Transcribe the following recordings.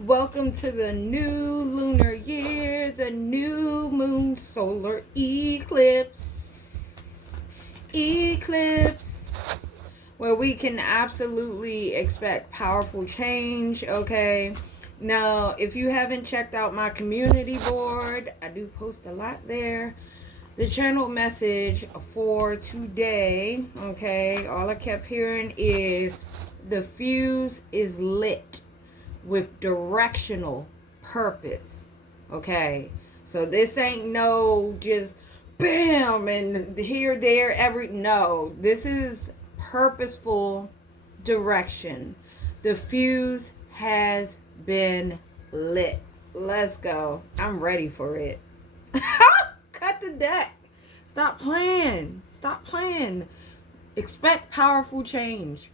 Welcome to the new lunar year, the new moon solar eclipse, where we can absolutely expect powerful change. Okay, now if you haven't checked out my community board, I do post a lot there. The channel message for today, okay, all I kept hearing is the fuse is lit with directional purpose. Okay, so this ain't no just bam and here, there, every. No, this is purposeful direction. The fuse has been lit. Let's go. I'm ready for it. Cut the deck. Stop playing. Stop playing. Expect powerful change.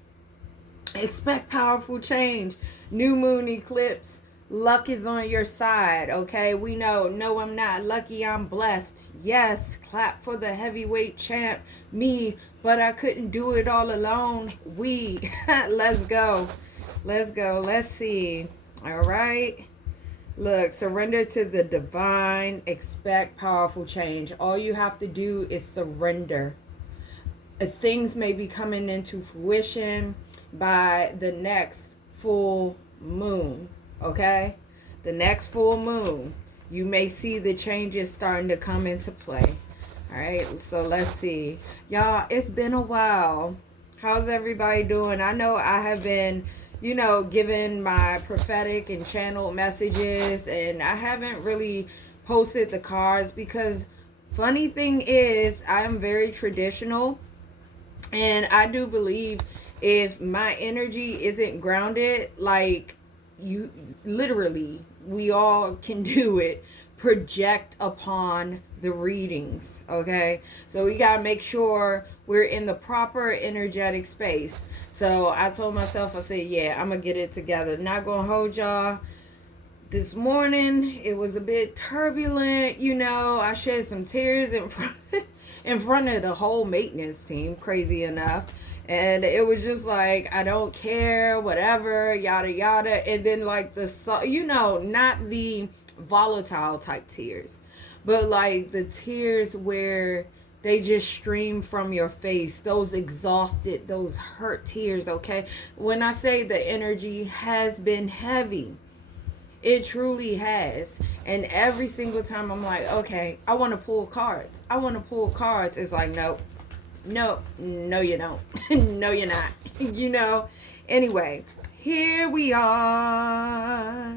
Expect powerful change. New moon eclipse. Luck is on your side. Okay, we know. No, I'm not lucky. I'm blessed. Yes, clap for the heavyweight champ, me. But I couldn't do it all alone. We. Let's go. Let's go. Let's see. All right. Look, surrender to the divine. Expect powerful change. All you have to do is surrender. Things may be coming into fruition by the next full moon. Okay? The next full moon, you may see the changes starting to come into play. All right? So let's see. Y'all, it's been a while. How's everybody doing? I know I have been, giving my prophetic and channeled messages, and I haven't really posted the cards because funny thing is I am very traditional, and I do believe if my energy isn't grounded, like you literally, we all can do it, project upon the readings. Okay, so we gotta make sure we're in the proper energetic space. So I told myself, I said, yeah, I'm gonna get it together. Not gonna hold y'all. This morning it was a bit turbulent. I shed some tears in front of the whole maintenance team, crazy enough. And it was just like, I don't care, whatever, yada yada. And then like not the volatile type tears, but like the tears where they just stream from your face, those exhausted, those hurt tears. Okay, when I say the energy has been heavy, it truly has. And every single time I'm like, okay, I want to pull cards, it's like, nope. No, you don't. No, you're not. Anyway, here we are.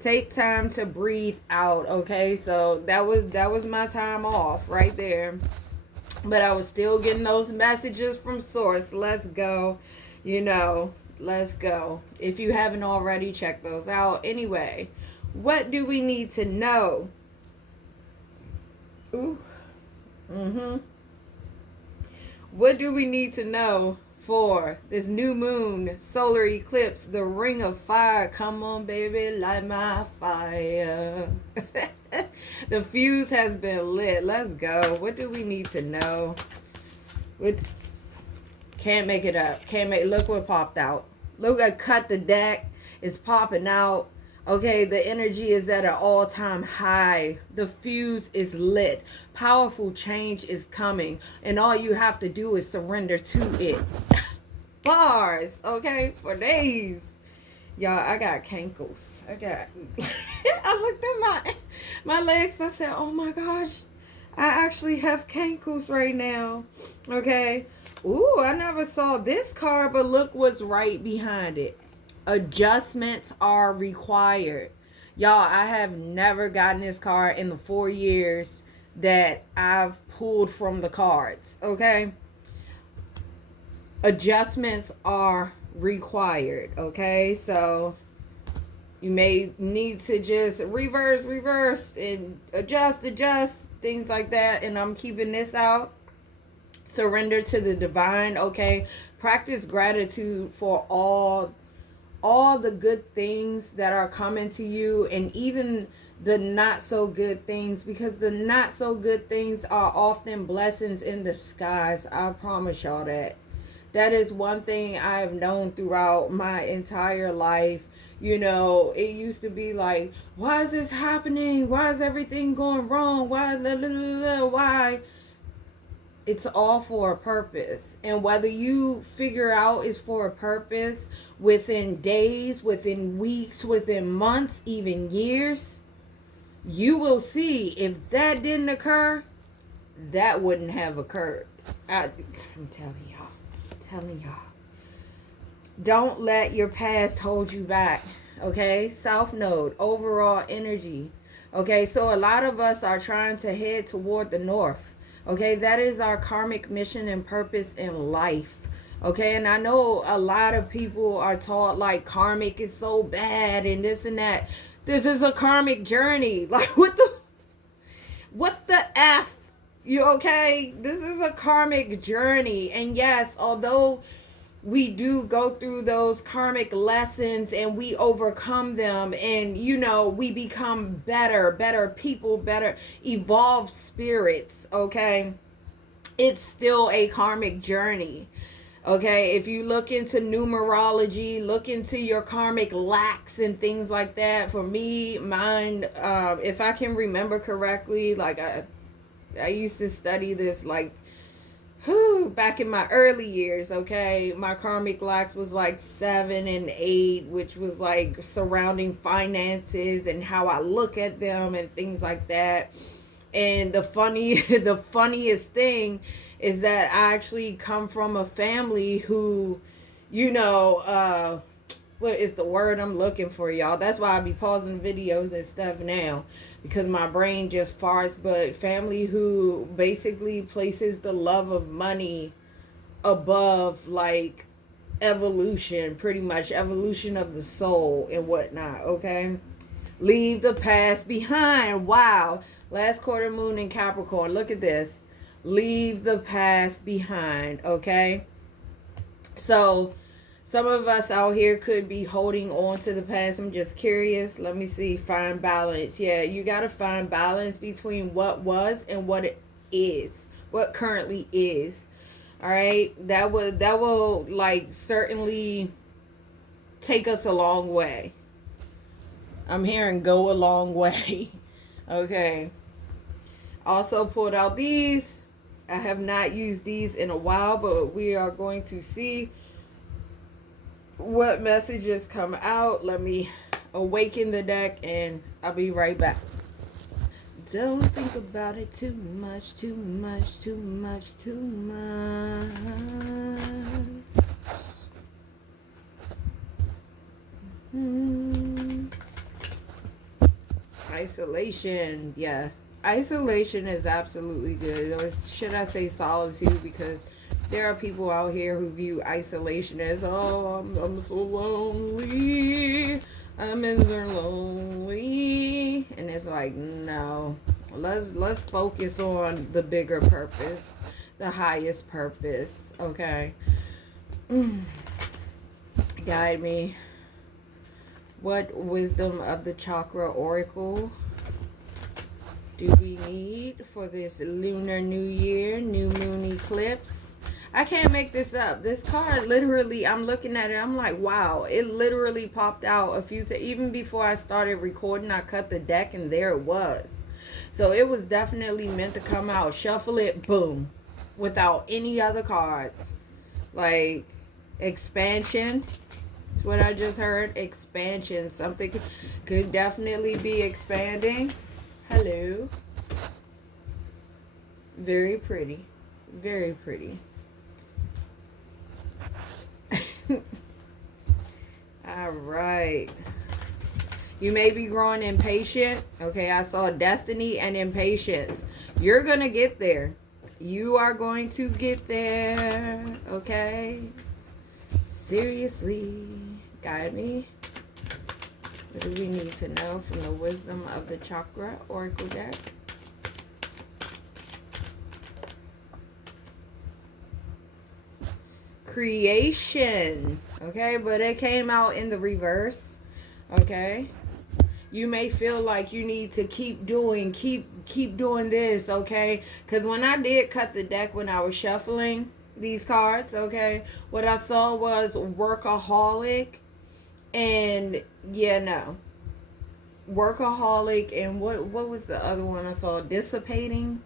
Take time to breathe out. Okay, so that was my time off right there, but I was still getting those messages from source. Let's go. Let's go. If you haven't already, check those out. Anyway, what do we need to know? Ooh. What do we need to know for this new moon solar eclipse, the ring of fire? Come on, baby, light my fire. The fuse has been lit. Let's go. What do we need to know? Can't make it up. Look what popped out. Look, I cut the deck. It's popping out. Okay, the energy is at an all-time high. The fuse is lit. Powerful change is coming. And all you have to do is surrender to it. Bars, okay, for days. Y'all, I got cankles. I looked at my legs. I said, oh my gosh, I actually have cankles right now. Okay. Ooh, I never saw this card, but look what's right behind it. Adjustments are required. Y'all, I have never gotten this card in the 4 years that I've pulled from the cards. Okay, adjustments are required. Okay, so you may need to just reverse and adjust things like that. And I'm keeping this out. Surrender to the divine. Okay, practice gratitude for all the good things that are coming to you, and even the not so good things, because the not so good things are often blessings in disguise. I promise y'all that. That is one thing I have known throughout my entire life. You know, it used to be like, why is this happening? Why is everything going wrong? Why? It's all for a purpose. And whether you figure out it's for a purpose within days, within weeks, within months, even years, you will see if that didn't occur, that wouldn't have occurred. I'm telling y'all. Don't let your past hold you back. Okay? South Node, overall energy. Okay, so a lot of us are trying to head toward the north. Okay, that is our karmic mission and purpose in life. Okay, and I know a lot of people are taught like karmic is so bad and this and that. This is a karmic journey. Like what the F? You okay? This is a karmic journey. And yes, although we do go through those karmic lessons and we overcome them, and you know, we become better people, better evolved spirits, okay? It's still a karmic journey. Okay, if you look into numerology, look into your karmic lacks and things like that. For me, mine, if I can remember correctly, like I used to study this like back in my early years. Okay, my karmic lacks was like 7 and 8, which was like surrounding finances and how I look at them and things like that. And the funniest thing is that I actually come from a family who, you know, what is the word I'm looking for, y'all? That's why I be pausing videos and stuff now, because my brain just farts. But family who basically places the love of money above like evolution, pretty much evolution of the soul and whatnot. Okay, leave the past behind. Wow, last quarter moon in Capricorn. Look at this. Leave the past behind. Okay, so some of us out here could be holding on to the past. I'm just curious. Let me see. Find balance. Yeah, you got to find balance between what was and what it is. What currently is. All right? That will like certainly take us a long way. I'm hearing go a long way. Okay. Also pulled out these. I have not used these in a while, but we are going to see what messages come out. Let me awaken the deck and I'll be right back. Don't think about it too much. Isolation. Yeah. Isolation is absolutely good. Or should I say solitude, because there are people out here who view isolation as, oh, I'm so lonely. I'm in there lonely. And it's like, no. Let's focus on the bigger purpose, the highest purpose. Okay. Guide me. What wisdom of the chakra oracle do we need for this lunar new year, new moon eclipse? I can't make this up. This card literally, I'm looking at it, I'm like, wow, it literally popped out a few times. Even before I started recording, I cut the deck and there it was. So it was definitely meant to come out. Shuffle it, boom, without any other cards. Like expansion. That's what I just heard. Expansion. Something could definitely be expanding. Hello. Very pretty. Very pretty. All right. You may be growing impatient. Okay, I saw destiny and impatience. You're going to get there. You are going to get there. Okay. Seriously. Guide me. What do we need to know from the wisdom of the chakra oracle deck? Creation. Okay, but it came out in the reverse. Okay. You may feel like you need to keep doing this, okay? Because when I did cut the deck, when I was shuffling these cards, okay, what I saw was workaholic And yeah, no. Workaholic, and what was the other one I saw? Dissipating.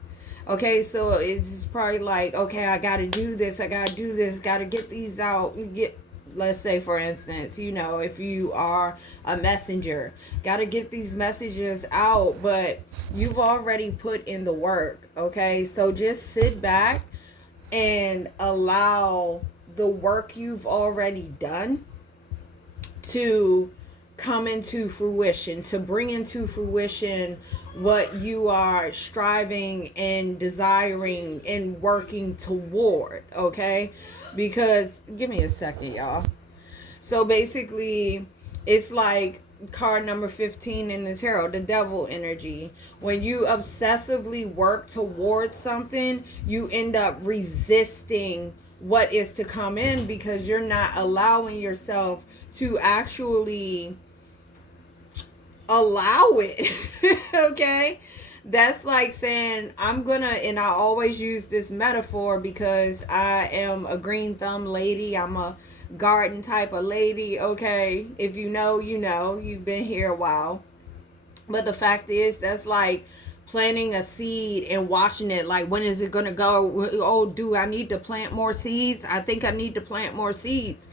Okay, so it's probably like, okay, I gotta do this, gotta get these out, let's say for instance, if you are a messenger, gotta get these messages out, but you've already put in the work. Okay, so just sit back and allow the work you've already done to come into fruition, to bring into fruition what you are striving and desiring and working toward. Okay, because give me a second, y'all. So basically, it's like card number 15 in the tarot, the devil energy. When you obsessively work towards something, you end up resisting what is to come in, because you're not allowing yourself to actually allow it. Okay, that's like saying, and I always use this metaphor because I am a green thumb lady, I'm a garden type of lady. Okay, if you know, you've been here a while. But the fact is, that's like planting a seed and watching it, like, when is it gonna go? Oh, do I need to plant more seeds? I think I need to plant more seeds.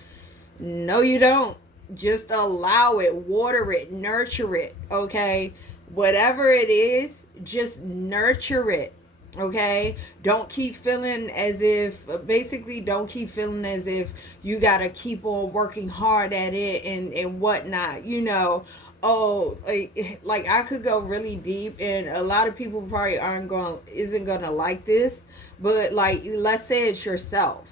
No, you don't. Just allow it, water it, nurture it. Okay, whatever it is, just nurture it. Okay, don't keep feeling as if you gotta keep on working hard at it and whatnot. Oh, like I could go really deep, and a lot of people probably isn't gonna like this, but like, let's say it's yourself,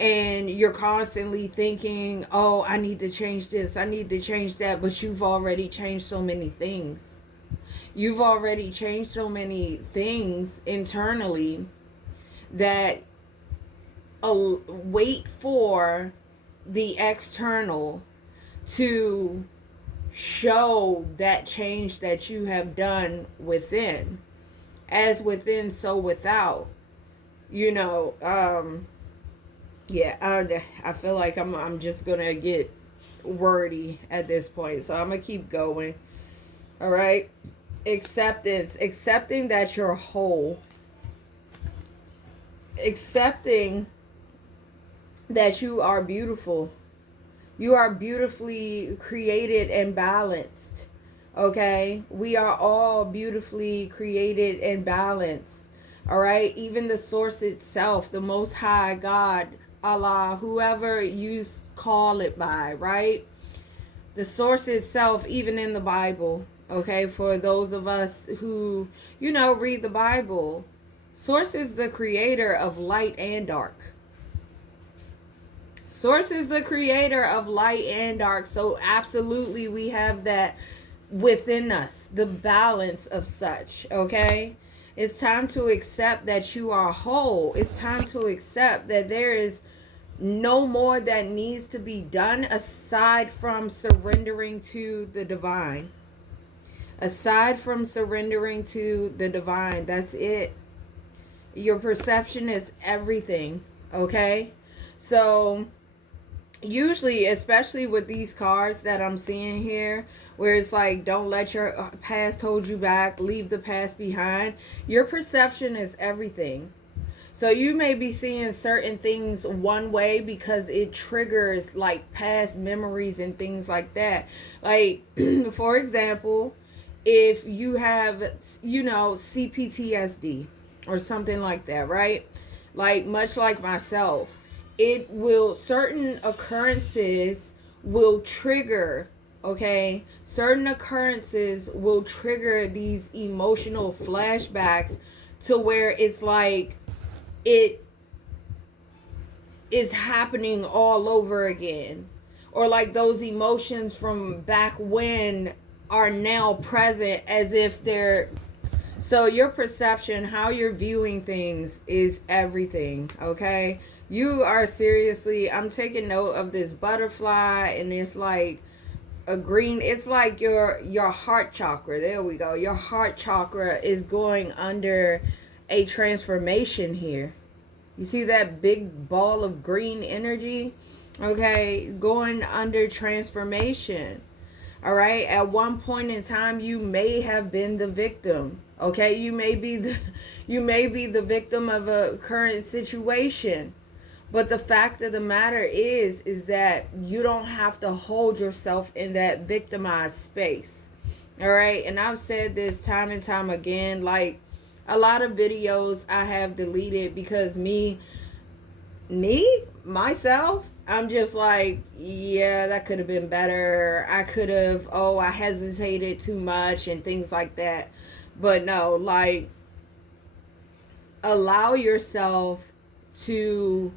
and you're constantly thinking, oh, I need to change this, I need to change that, but you've already changed so many things. You've already changed so many things internally that wait for the external to show that change that you have done within. As within, so without. Yeah, I feel like I'm just gonna get wordy at this point, so I'm gonna keep going. All right, accepting that you're whole, accepting that you are beautiful. You are beautifully created and balanced. Okay, we are all beautifully created and balanced. All right, even the source itself, the Most High God, Allah, whoever you call it by, right? The source itself, even in the Bible, okay, for those of us who, read the Bible, source is the creator of light and dark. Source is the creator of light and dark. So absolutely, we have that within us, the balance of such. Okay, it's time to accept that you are whole. It's time to accept that there is no more that needs to be done aside from surrendering to the divine. Aside from surrendering to the divine, that's it. Your perception is everything. Okay, so usually, especially with these cards that I'm seeing here, where it's like, don't let your past hold you back, leave the past behind. Your perception is everything. So you may be seeing certain things one way because it triggers like past memories and things like that. Like, for example, if you have, CPTSD or something like that, right? Like, much like myself, certain occurrences will trigger, okay? Certain occurrences will trigger these emotional flashbacks to where it's like it is happening all over again. Or like those emotions from back when are now present as if they're... So your perception, how you're viewing things, is everything, okay? You are seriously... I'm taking note of this butterfly, and it's like a green... It's like your heart chakra. There we go. Your heart chakra is going under a transformation here. You see that big ball of green energy? Okay, going under transformation. All right, at one point in time you may have been the victim. Okay, you may be the victim of a current situation. But the fact of the matter is that you don't have to hold yourself in that victimized space. All right, and I've said this time and time again, like a lot of videos I have deleted because myself, I'm just like, yeah, that could have been better. I hesitated too much and things like that. But no, like, allow yourself to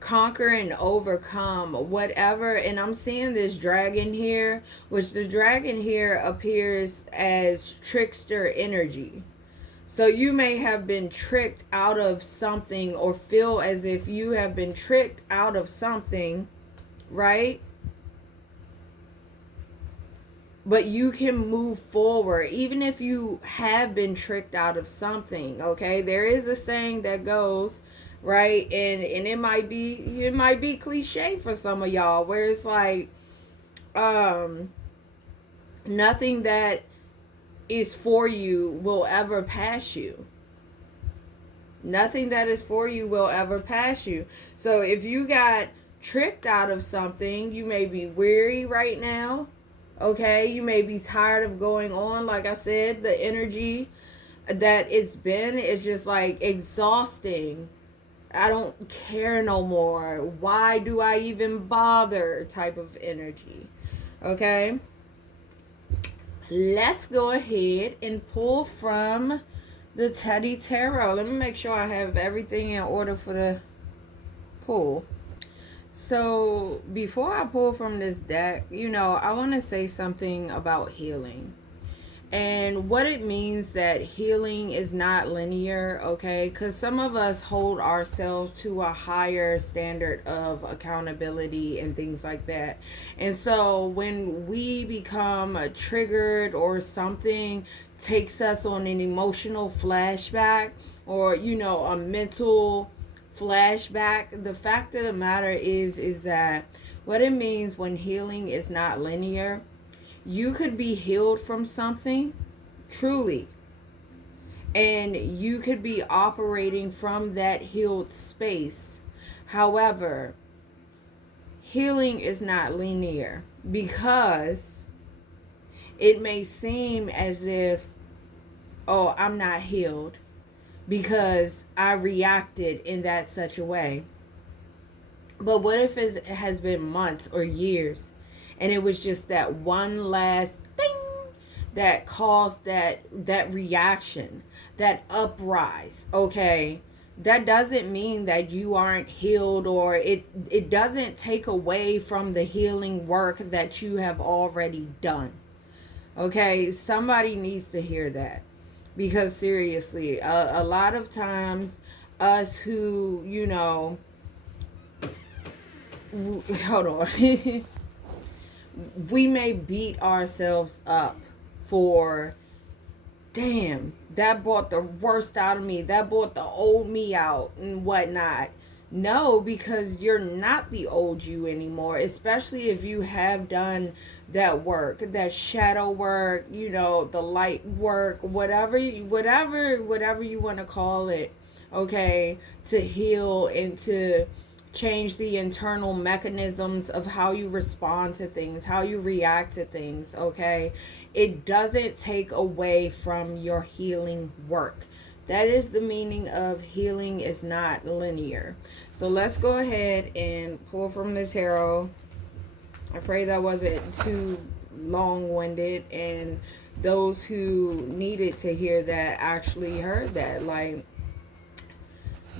conquer and overcome whatever. And I'm seeing this dragon here, which the dragon here appears as trickster energy. So you may have been tricked out of something, or feel as if you have been tricked out of something, right? But you can move forward even if you have been tricked out of something. Okay, there is a saying that goes, right, and it might be cliche for some of y'all, where it's like, nothing that is for you will ever pass you. Nothing that is for you will ever pass you. So if you got tricked out of something, you may be weary right now. Okay, you may be tired of going on. Like I said, the energy that it's been is just like exhausting. I don't care no more. Why do I even bother type of energy. Okay, let's go ahead and pull from the Teddy Tarot. Let me make sure I have everything in order for the pull. So before I pull from this deck, I want to say something about healing and what it means that healing is not linear. Okay, because some of us hold ourselves to a higher standard of accountability and things like that. And so when we become triggered, or something takes us on an emotional flashback, or a mental flashback, the fact of the matter is that what it means when healing is not linear, you could be healed from something, truly, and you could be operating from that healed space. However, healing is not linear, because it may seem as if, oh, I'm not healed because I reacted in that such a way. But what if it has been months or years, and it was just that one last thing that caused that reaction, that uprise? Okay, that doesn't mean that you aren't healed, or it doesn't take away from the healing work that you have already done. Okay, somebody needs to hear that. Because seriously, a lot of times, us who, hold on, we may beat ourselves up for, damn, that brought the worst out of me, that brought the old me out and whatnot. No, because you're not the old you anymore, especially if you have done that work, that shadow work, the light work, whatever you want to call it, okay, to heal and to change the internal mechanisms of how you respond to things, how you react to things, okay? It doesn't take away from your healing work. That is the meaning of healing is not linear. So let's go ahead and pull from the tarot. I pray that wasn't too long-winded, and those who needed to hear that actually heard that. Like,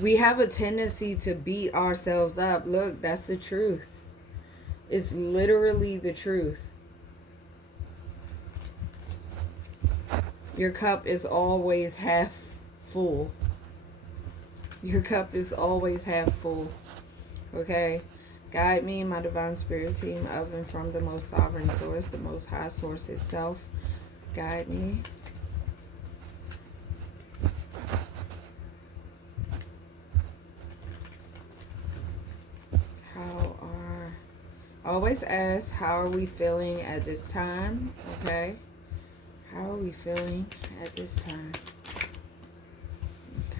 we have a tendency to beat ourselves up. Look, that's the truth. It's literally the truth. Your cup is always half full. Your cup is always half full. Okay? Guide me and my divine spirit team of and from the most sovereign source, the most high source itself. Guide me. How are always ask, how are we feeling at this time? Okay. How are we feeling at this time? Okay.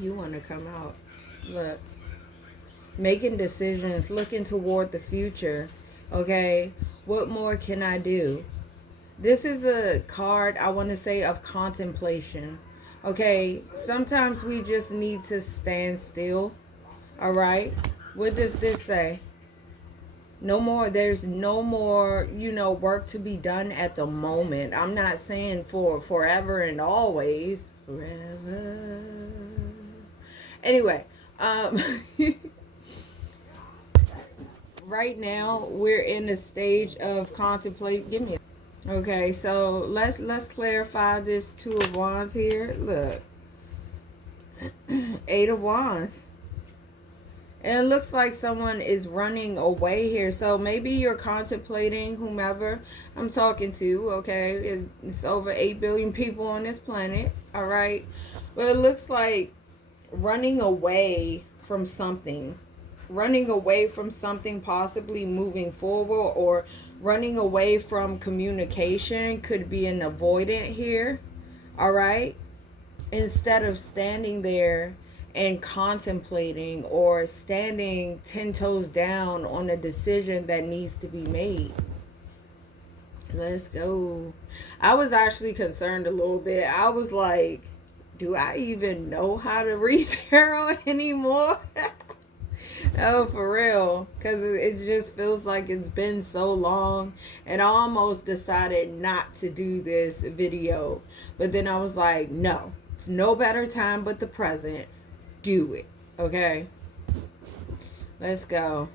You want to come out. Look. Making decisions, looking toward the future. Okay. What more can I do? This is a card, I want to say, of contemplation. Okay. Sometimes we just need to stand still. All right. What does this say? No more, there's no more, work to be done at the moment. I'm not saying for forever and always. Forever. Anyway, right now we're in a stage of contemplate. Give me a, okay, so let's clarify this Two of Wands here. Look. Eight of Wands. And it looks like someone is running away here. So maybe you're contemplating whomever I'm talking to, okay? It's over 8 billion people on this planet, all right? But it looks like running away from something. Running away from something, possibly moving forward, or running away from communication. Could be an avoidant here, all right? Instead of standing there and contemplating or standing 10 toes down on a decision that needs to be made. Let's go. I was actually concerned a little bit. I was like, do I even know how to read tarot anymore? Oh, for real. Because it just feels like it's been so long. And I almost decided not to do this video. But then I was like, no. It's no better time but the present. Do it. Okay? Let's go.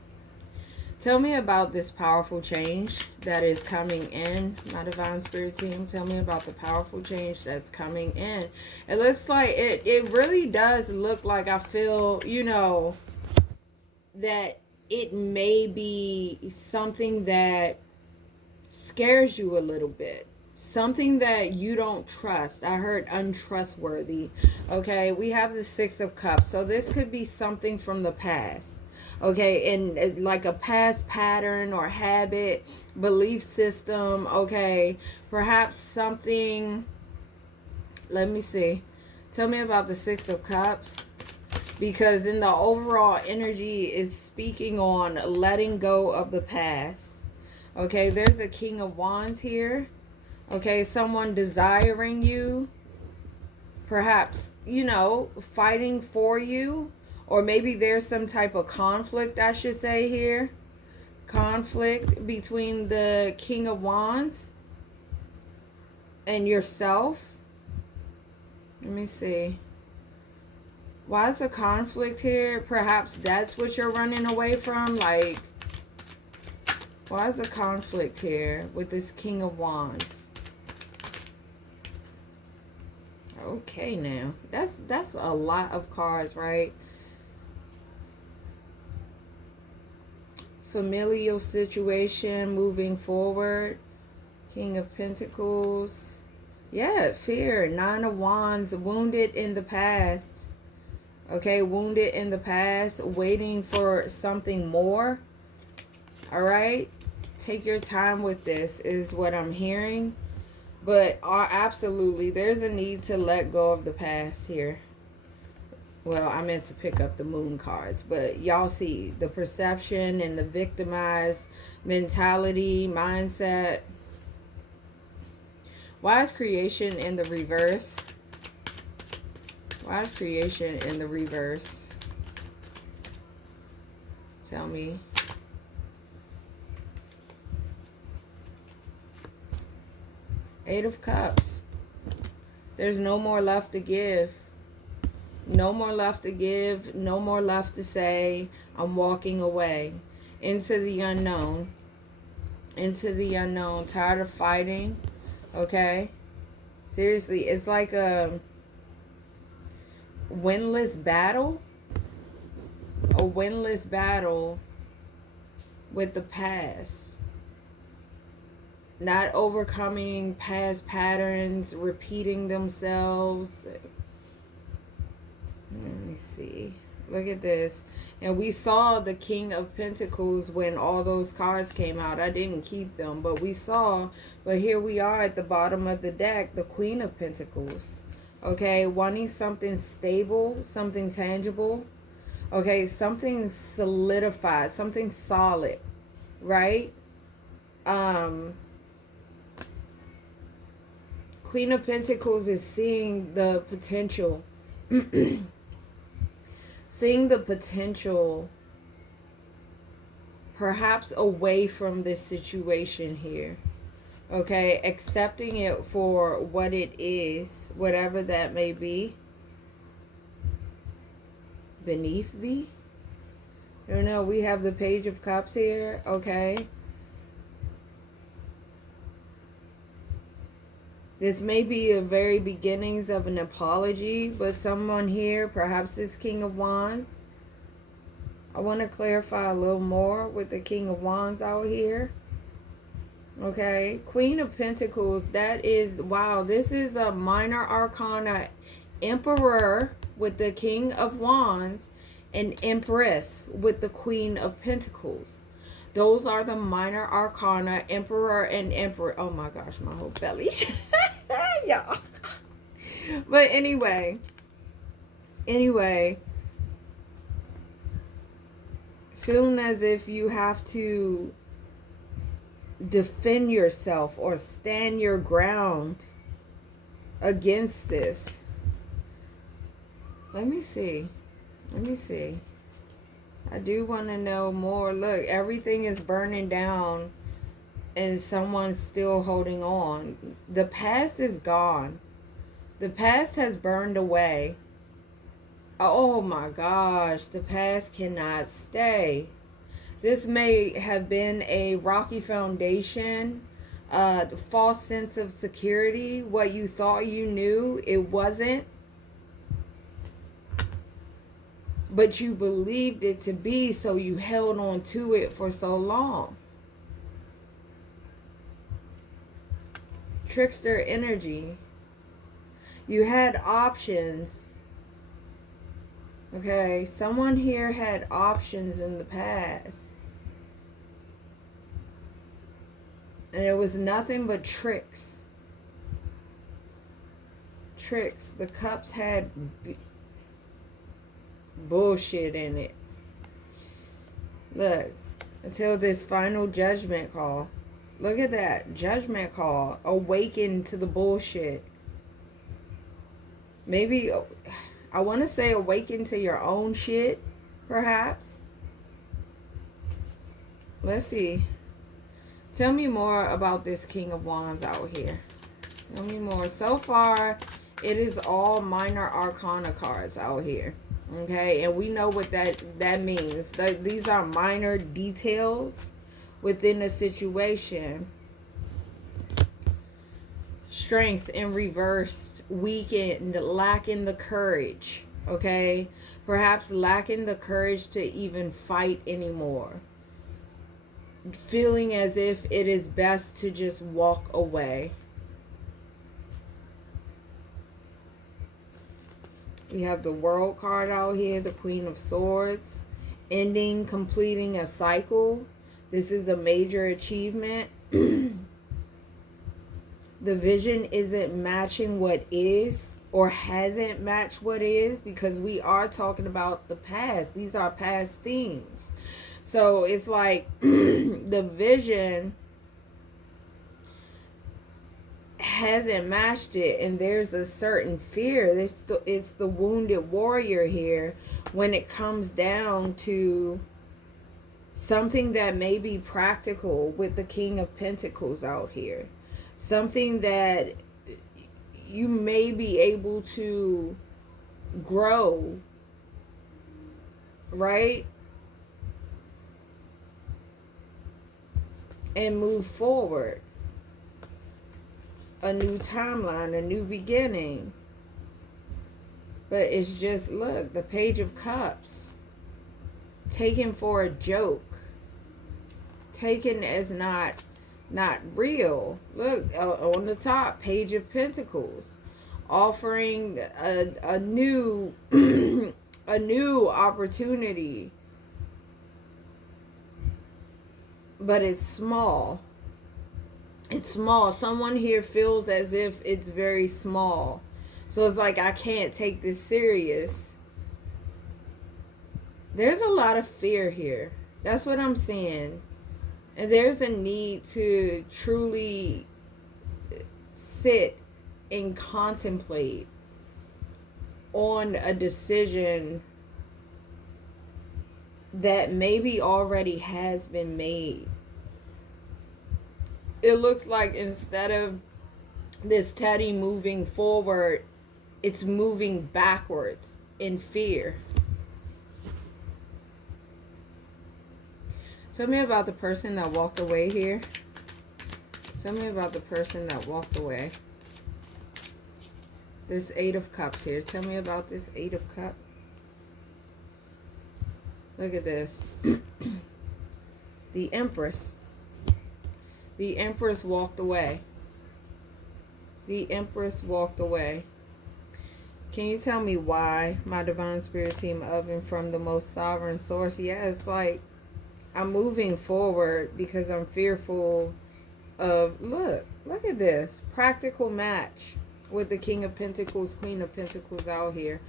Tell me about this powerful change that is coming in, my Divine Spirit team. Tell me about the powerful change that's coming in. It looks like, it really does look like, I feel, that it may be something that scares you a little bit. Something that you don't trust. I heard untrustworthy. Okay, we have the Six of Cups. So this could be something from the past. Okay, and like a past pattern or habit, belief system. Okay, perhaps something. Let me see. Tell me about the Six of Cups. Because in the overall energy is speaking on letting go of the past. Okay, there's a King of Wands here. Okay, someone desiring you, perhaps, fighting for you, or maybe there's some type of conflict, I should say here. Conflict between the King of Wands and yourself. Let me see. Why is the conflict here? Perhaps that's what you're running away from. Like, why is the conflict here with this King of Wands? Okay, now that's a lot of cards, right? Familial situation moving forward. King of Pentacles. Yeah, fear. Nine of Wands. Wounded in the past. Okay, wounded in the past. Waiting for something more. All right. Take your time with this is what I'm hearing. But absolutely, there's a need to let go of the past here. Well, I meant to pick up the moon cards. But y'all see the perception and the victimized mentality, mindset. Why is creation in the reverse? Why is creation in the reverse? Tell me. Eight of Cups. There's no more left to give. No more left to give. No more left to say. I'm walking away. Into the unknown. Into the unknown. Tired of fighting. Okay? Seriously, it's like a winless battle. A winless battle with the past. Not overcoming past patterns, repeating themselves. Let me see. Look at this. And we saw the King of Pentacles when all those cards came out. I didn't keep them, but we saw. But here we are at the bottom of the deck, the Queen of Pentacles. Okay, wanting something stable, something tangible. Okay, something solidified, something solid, right? Queen of Pentacles is seeing the potential. Seeing the potential perhaps away from this situation here. Okay, accepting it for what it is, whatever that may be. Beneath thee. I don't know, we have the Page of Cups here. Okay. This may be the very beginnings of an apology, but someone here, perhaps this King of Wands. I want to clarify a little more with the King of Wands out here. Okay, Queen of Pentacles, that is, wow, this is a minor arcana Emperor with the King of Wands and Empress with the Queen of Pentacles. Those are the minor arcana, Emperor and Emperor. Oh my gosh, my whole belly. Yeah. But anyway, feeling as if you have to defend yourself or stand your ground against this. Let me see. I do want to know more. Look, everything is burning down and someone's still holding on. The past is gone. The past has burned away. Oh my gosh, the past cannot stay. This may have been a rocky foundation, false sense of security. What you thought you knew, it wasn't. But you believed it to be, so you held on to it for so long. Trickster energy. You had options. Okay, someone here had options in the past. And it was nothing but tricks. Tricks. The cups had bullshit in it. Look, until this final judgment call. Look at that. Judgment call. Awaken to the bullshit. Maybe, I want to say awaken to your own shit, perhaps. Let's see. Tell me more about this King of Wands out here. Tell me more. So far, it is all minor arcana cards out here. Okay, and we know what that means. These are minor details within a situation. Strength in reversed, weakened, lacking the courage. Okay, perhaps lacking the courage to even fight anymore. Feeling as if it is best to just walk away. We have the World card out here, the Queen of Swords. Ending, completing a cycle. This is a major achievement. The vision isn't matching what is, or hasn't matched what is, because we are talking about the past. These are past themes. So it's like the vision hasn't matched it, and there's a certain fear. It's the wounded warrior here when it comes down to something that may be practical with the King of Pentacles out here. Something that you may be able to grow, right? And move forward. A new timeline, a new beginning. But it's just, look, the Page of Cups. Taken for a joke. Taken as not real. Look, on the top, Page of Pentacles. Offering a new a new opportunity but it's small. It's small. Someone here feels as if it's very small. So it's like, I can't take this serious. There's a lot of fear here. That's what I'm seeing. And there's a need to truly sit and contemplate on a decision that maybe already has been made. It looks like instead of this teddy moving forward, it's moving backwards in fear. Tell me about the person that walked away here. Tell me about the person that walked away. This 8 of Cups here. Tell me about this 8 of Cups. Look at this. The Empress. The Empress walked away. The Empress walked away. Can you tell me why, my Divine Spirit Team, of and from the most sovereign source? Yeah, it's like I'm moving forward because I'm fearful of, look at this. Practical match with the King of Pentacles, Queen of Pentacles out here.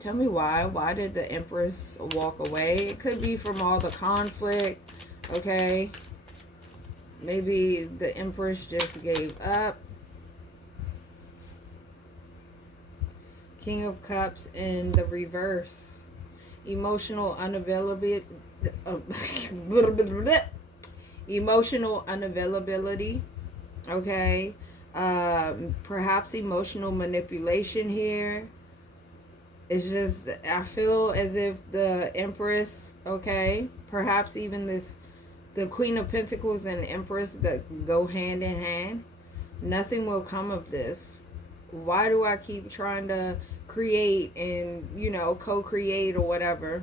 Tell me why. Why did the Empress walk away? It could be from all the conflict, okay? Maybe the Empress just gave up. King of Cups in the reverse. Emotional unavailability. Emotional unavailability, okay? Perhaps emotional manipulation here. It's just, I feel as if the Empress, okay, perhaps even the Queen of Pentacles and Empress that go hand in hand. Nothing will come of this. Why do I keep trying to create and, you know, co-create or whatever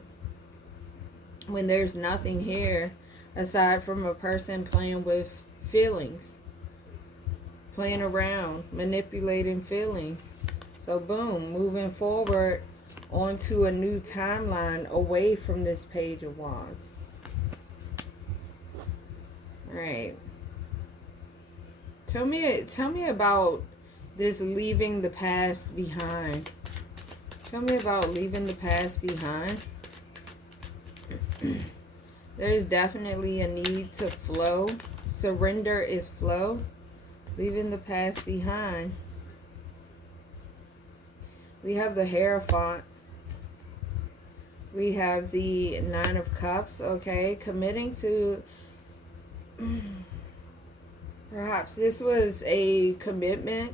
when there's nothing here aside from a person playing with feelings, playing around, manipulating feelings? So boom, moving forward onto a new timeline away from this Page of Wands. All right. Tell me about this leaving the past behind. Tell me about leaving the past behind. There is definitely a need to flow. Surrender is flow. Leaving the past behind. We have the Hierophant. We have the 9 of Cups, okay? Committing to... Perhaps this was a commitment,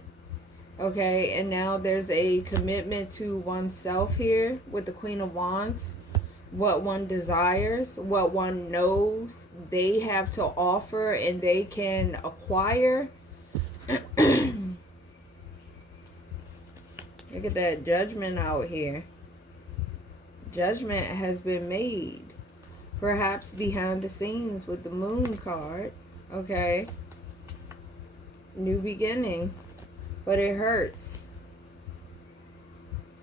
okay? And now there's a commitment to oneself here with the Queen of Wands. What one desires, what one knows they have to offer and they can acquire. Look at that Judgment out here. Judgment has been made. Perhaps behind the scenes with the Moon card. Okay. New beginning. But it hurts.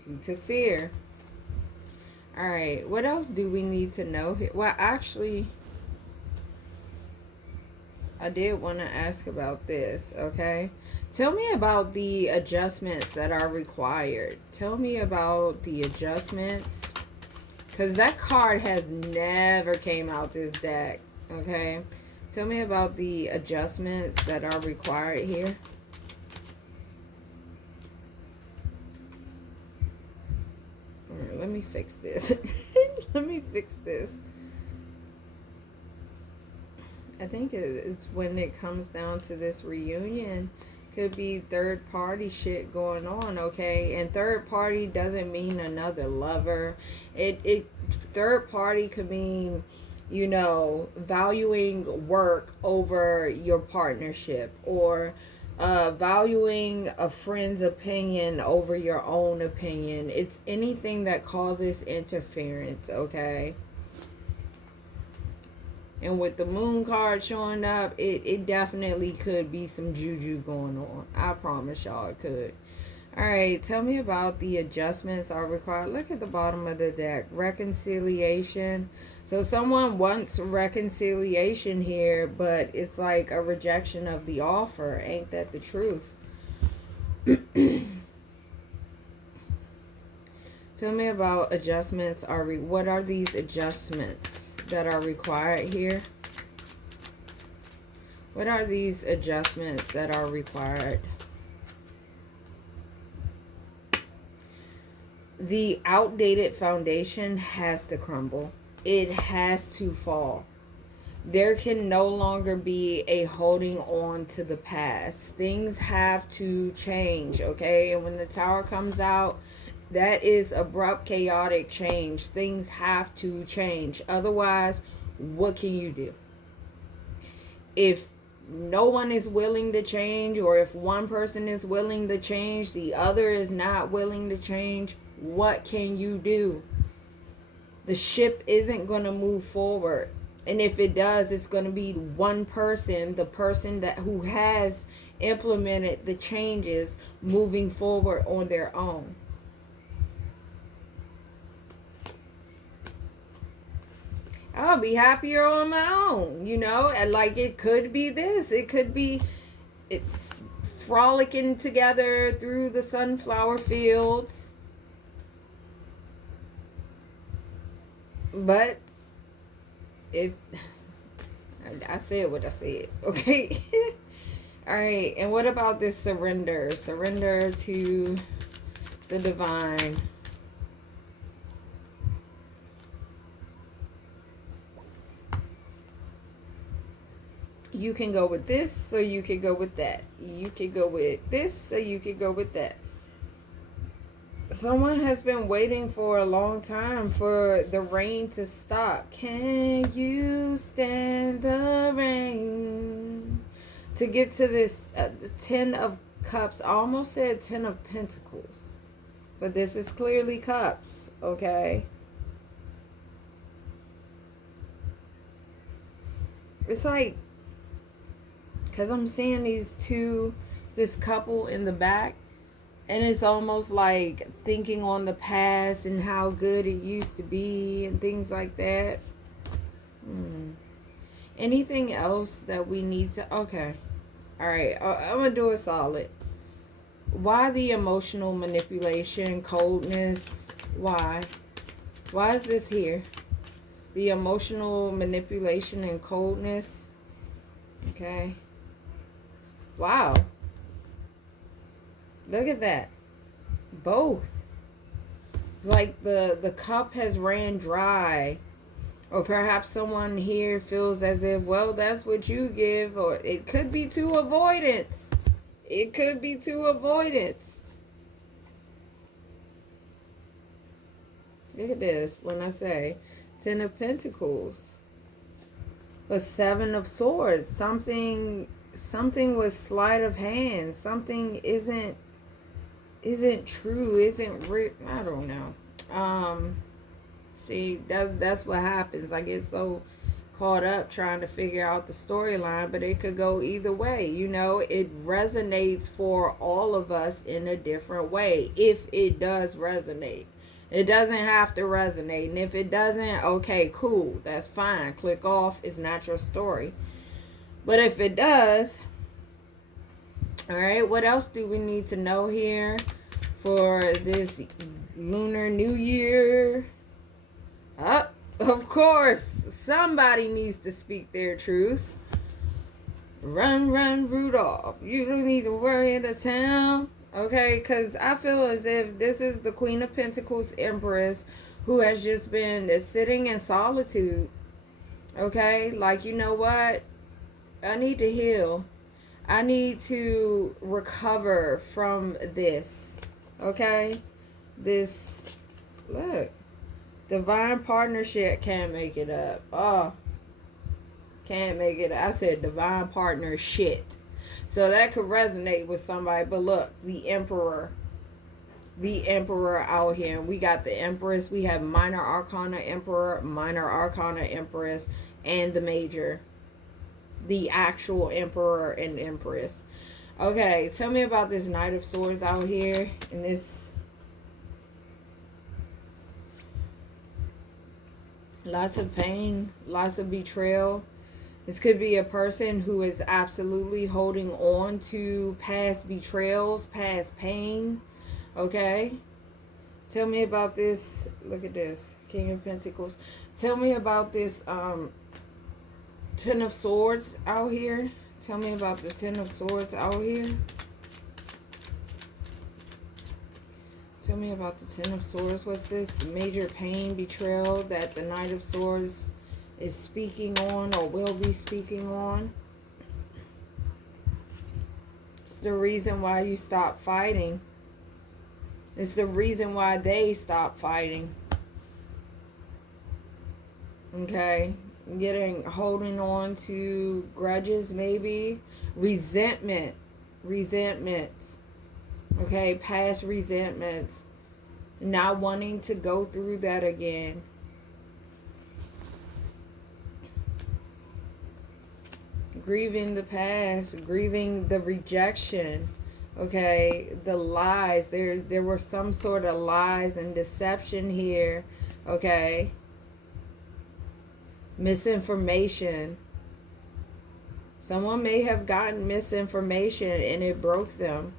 Due to fear. Alright. What else do we need to know here? Well, actually, I did want to ask about this. Okay. Tell me about the adjustments that are required. Tell me about the adjustments. Because that card has never came out this deck. Okay. Tell me about the adjustments that are required here. Alright, let me fix this. Let me fix this. I think it's when it comes down to this reunion. Could be third party shit going on, okay? And third party doesn't mean another lover. Third party could mean, you know, valuing work over your partnership, or valuing a friend's opinion over your own opinion. It's anything that causes interference, okay? And with the Moon card showing up, it definitely could be some juju going on. I promise y'all it could. All right, tell me about the adjustments are required. Look at the bottom of the deck. Reconciliation. So someone wants reconciliation here, but it's like a rejection of the offer. Ain't that the truth? Tell me about adjustments. What are these adjustments that are required here? What are these adjustments that are required? The outdated foundation has to crumble. It has to fall. There can no longer be a holding on to the past. Things have to change, okay? And when the Tower comes out, that is abrupt, chaotic change. Things have to change. Otherwise, what can you do? If no one is willing to change, or if one person is willing to change, the other is not willing to change, what can you do? The ship isn't going to move forward. And if it does, it's going to be one person, the person who has implemented the changes, moving forward on their own. I'll be happier on my own, you know, and like it could be this, it could be it's frolicking together through the sunflower fields. But if I said what I said, okay? All right, and what about this surrender? Surrender to the divine. You can go with this, so you can go with that. You can go with this, so you can go with that. Someone has been waiting for a long time for the rain to stop. Can you stand the rain? To get to this 10 of cups. I almost said 10 of pentacles. But this is clearly cups, okay? It's like, because I'm seeing this couple in the back, and it's almost like thinking on the past and how good it used to be and things like that. Anything else that we need to... Okay. All right. I'm going to do it solid. Why the emotional manipulation, coldness? Why? Why is this here? The emotional manipulation and coldness. Okay. Wow. Look at that. Both. It's like the cup has ran dry. Or perhaps someone here feels as if, well, that's what you give. Or it could be to avoidance. It could be to avoidance. Look at this. When I say 10 of Pentacles. A 7 of Swords. Something was sleight of hand. Something isn't true, isn't real. I don't know. See, that's what happens. I get so caught up trying to figure out the storyline, but it could go either way. You know, it resonates for all of us in a different way, if it does resonate. It doesn't have to resonate, and if it doesn't, okay, cool, that's fine. Click off. It's not your story. But if it does, all right, what else do we need to know here for this Lunar New Year? Of course, somebody needs to speak their truth. Run, run, Rudolph. You don't need to worry the town. Okay, because I feel as if this is the Queen of Pentacles, Empress, who has just been sitting in solitude. Okay, like, you know what? I need to heal. I need to recover from this. Okay? This, look. Divine partnership, can't make it up. Oh. Can't make it. I said divine partner shit. So that could resonate with somebody. But look, the Emperor. The Emperor out here. And we got the Empress. We have Minor Arcana Emperor, Minor Arcana Empress, and the Major. The actual Emperor and Empress. Okay, tell me about this Knight of Swords out here in this. Lots of pain, lots of betrayal. This could be a person who is absolutely holding on to past betrayals, past pain. Okay? Tell me about this. Look at this. King of Pentacles. Tell me about this Ten of Swords out here. Tell me about the Ten of Swords out here. Tell me about the Ten of Swords. What's this major pain, betrayal that the Knight of Swords is speaking on or will be speaking on? It's the reason why you stop fighting. It's the reason why they stop fighting. Okay? Holding on to grudges, maybe. Resentment. Resentments. Okay, past resentments. Not wanting to go through that again. Grieving the past, grieving the rejection. Okay, the lies. There were some sort of lies and deception here. Okay. Misinformation. Someone may have gotten misinformation and it broke them.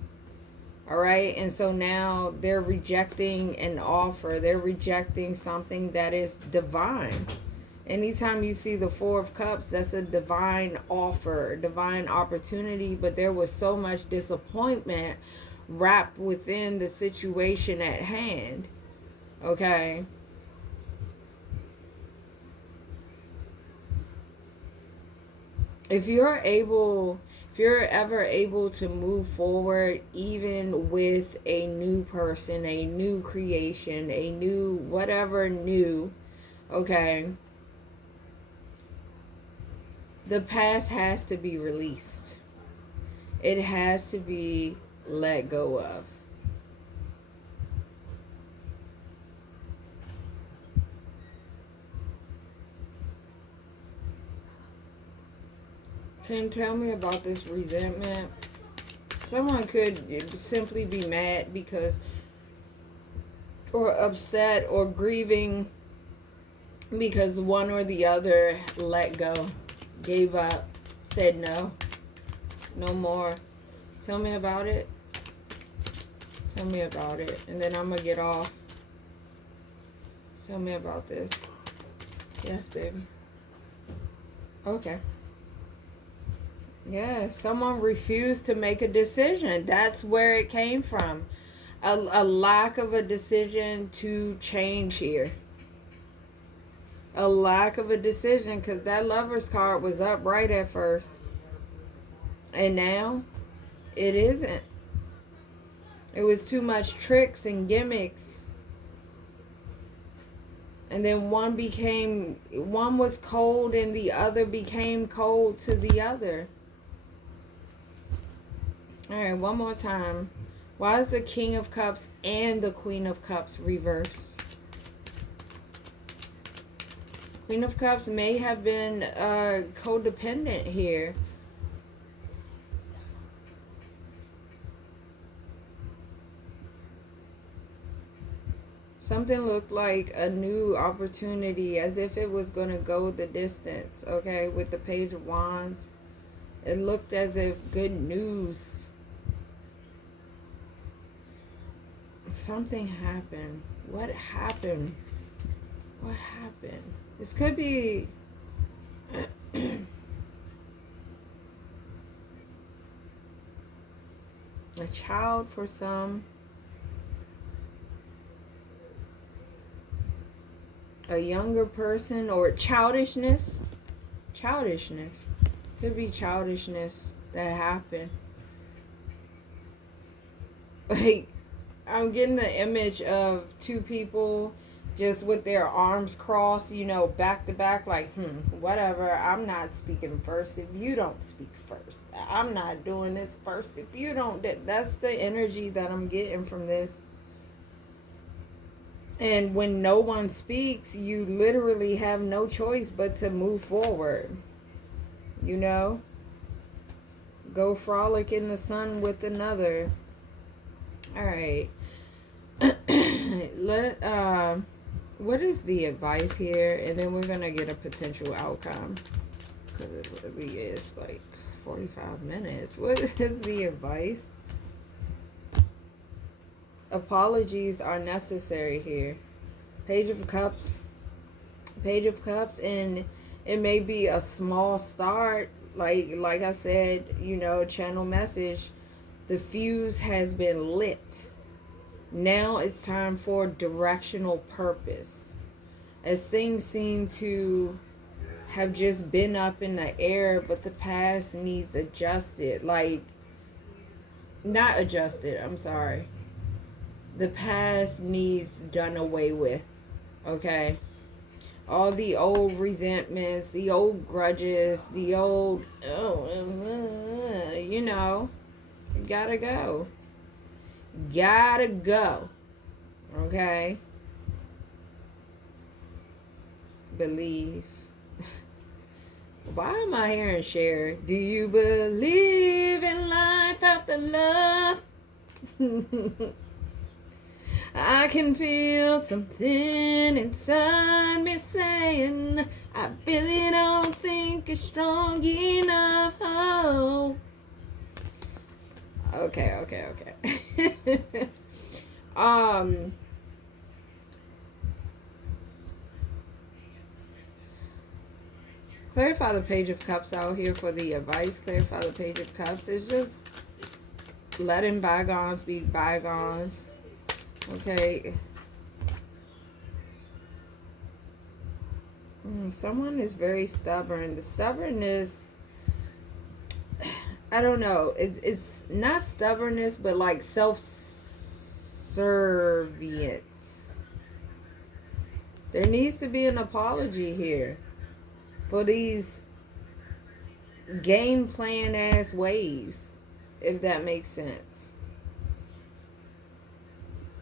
All right, and so now they're rejecting an offer. They're rejecting something that is divine. Anytime you see the Four of Cups, that's a divine offer, divine opportunity. But there was so much disappointment wrapped within the situation at hand. Okay. If you're ever able to move forward, even with a new person, a new creation, a new whatever new, okay, the past has to be released. It has to be let go of. Can you tell me about this resentment? Someone could simply be mad because, or upset or grieving because one or the other let go, gave up, said no, no more. Tell me about it. Tell me about it. And then I'm going to get off. Tell me about this. Yes, baby. Okay. Yeah, someone refused to make a decision. That's where it came from. A lack of a decision to change here. A lack of a decision, because that Lover's card was upright at first. And now, it isn't. It was too much tricks and gimmicks. And then one was cold and the other became cold to the other. All right, one more time. Why is the King of Cups and the Queen of Cups reversed? Queen of Cups may have been codependent here. Something looked like a new opportunity, as if it was going to go the distance, okay, with the Page of Wands. It looked as if good news. Something happened. What happened? What happened? This could be a child for some. A younger person, or childishness. Childishness. Could be childishness that happened. Like, I'm getting the image of two people just with their arms crossed, you know, back to back, like, whatever, I'm not speaking first if you don't speak first. I'm not doing this first if you don't. That's the energy that I'm getting from this. And when no one speaks, you literally have no choice but to move forward. You know? Go frolic in the sun with another. All right. What is the advice here? And then we're gonna get a potential outcome, because it really is like 45 minutes. What is the advice? Apologies are necessary here. Page of Cups. Page of Cups, and it may be a small start. Like I said, you know, channel message. The fuse has been lit. Now it's time for directional purpose. As things seem to have just been up in the air, but the past needs adjusted. Like, not adjusted, I'm sorry. The past needs done away with. Okay? All the old resentments, the old grudges, the old, you know, gotta go. Gotta go. Okay? Believe. Why am I hearing share? Do you believe in life after love? I can feel something inside me saying I really don't think it's strong enough. Oh. Okay. Clarify the Page of Cups out here for the advice. Clarify the Page of Cups. It's just letting bygones be bygones. Okay. Someone is very stubborn. The stubbornness, I don't know. It's not stubbornness, but like self-servience. There needs to be an apology here for these game plan ass ways, if that makes sense.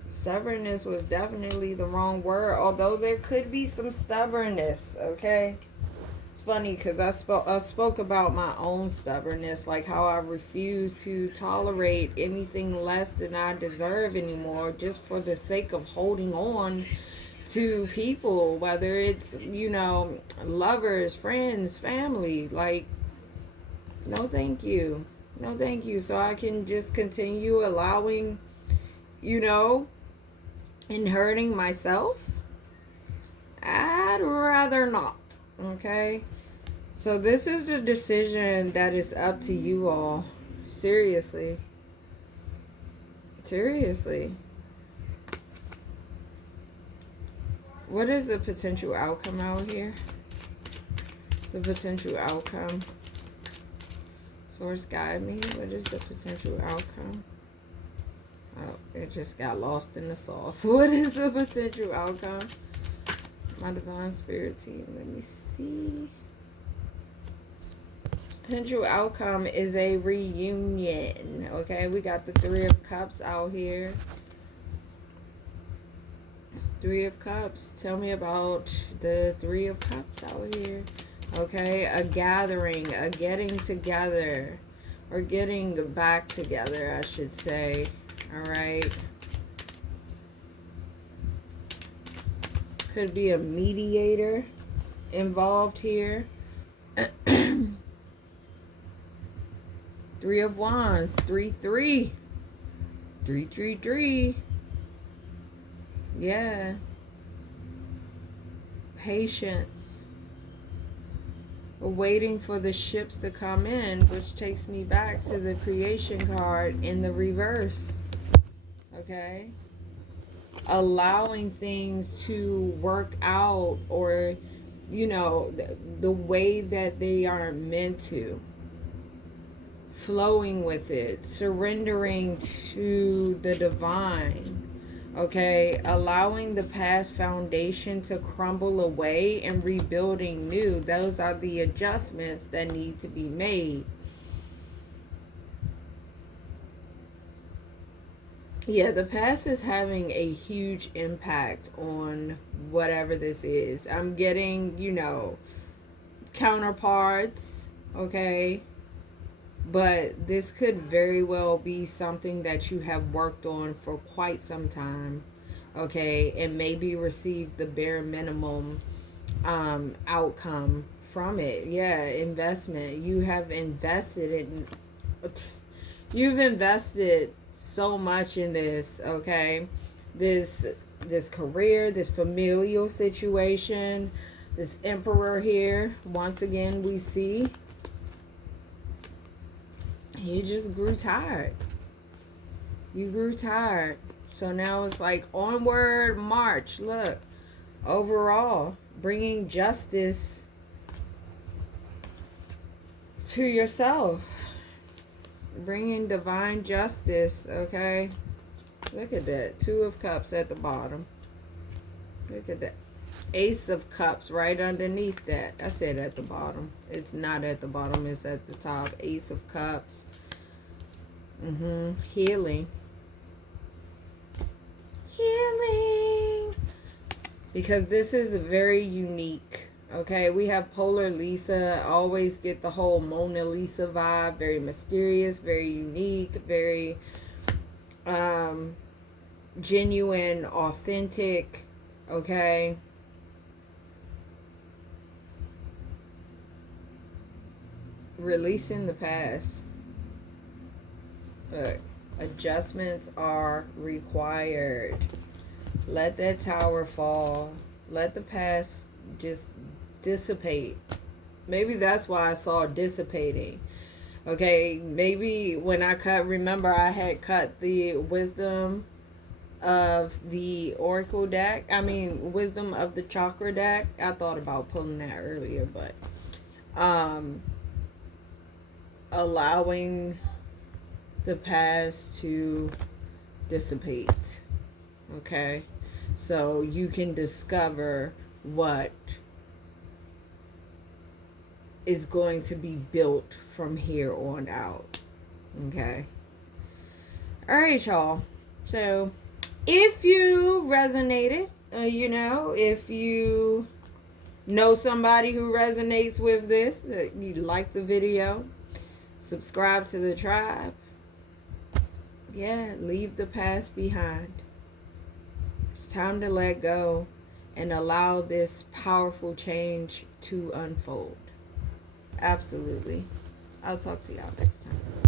Stubbornness was definitely the wrong word, although there could be some stubbornness, okay? It's funny because I spoke about my own stubbornness, like how I refuse to tolerate anything less than I deserve anymore, just for the sake of holding on to people, whether it's, you know, lovers, friends, family. Like, no thank you. No thank you. So I can just continue allowing, you know, and hurting myself? I'd rather not. Okay? So this is a decision that is up to you all. Seriously. Seriously. What is the potential outcome out here? The potential outcome. Source, guide me. What is the potential outcome? Oh, it just got lost in the sauce. What is the potential outcome? My divine spirit team. Let me see. Potential outcome is a reunion. Okay, we got the Three of Cups out here. Three of Cups. Tell me about the Three of Cups out here. Okay, a gathering, a getting together, or getting back together, I should say. All right. Could be a mediator involved here. Three of Wands. 3-3. 3-3-3. Yeah. Patience. We're waiting for the ships to come in, which takes me back to the creation card in the reverse. Okay? Allowing things to work out, or, you know, the way that they are meant to. Flowing with it. Surrendering to the divine. Okay? Allowing the past foundation to crumble away and rebuilding new. Those are the adjustments that need to be made. Yeah, the past is having a huge impact on whatever this is. I'm getting, you know, counterparts, okay? but this could very well be something that you have worked on for quite some time, okay, and maybe received the bare minimum outcome from it. Yeah, investment. You have invested in, you've invested so much in this, okay? This career, this familial situation, this emperor here. Once again, we see you just grew tired. You grew tired. So now it's like onward march. Look, overall, bringing justice to yourself. Bringing divine justice, okay? Look at that. 2 of Cups at the bottom. Look at that. Ace of Cups right underneath that. I said at the bottom. It's not at the bottom. It's at the top. Ace of Cups. Healing. Healing. Because this is very unique. Okay, we have Polar Lisa. Always get the whole Mona Lisa vibe. Very mysterious, very unique, very genuine, authentic. Okay. Releasing the past. Look, adjustments are required. Let that tower fall. Let the past just dissipate. Maybe that's why I saw dissipating. Okay, maybe when I cut, remember I had cut the wisdom of the oracle deck. I mean, wisdom of the chakra deck. I thought about pulling that earlier, but allowing the past to dissipate. Okay, so you can discover what is going to be built from here on out. Okay. All right, y'all. So if you resonated, you know, if you know somebody who resonates with this, you like the video, subscribe to the tribe. Yeah, leave the past behind. It's time to let go and allow this powerful change to unfold. Absolutely. I'll talk to y'all next time.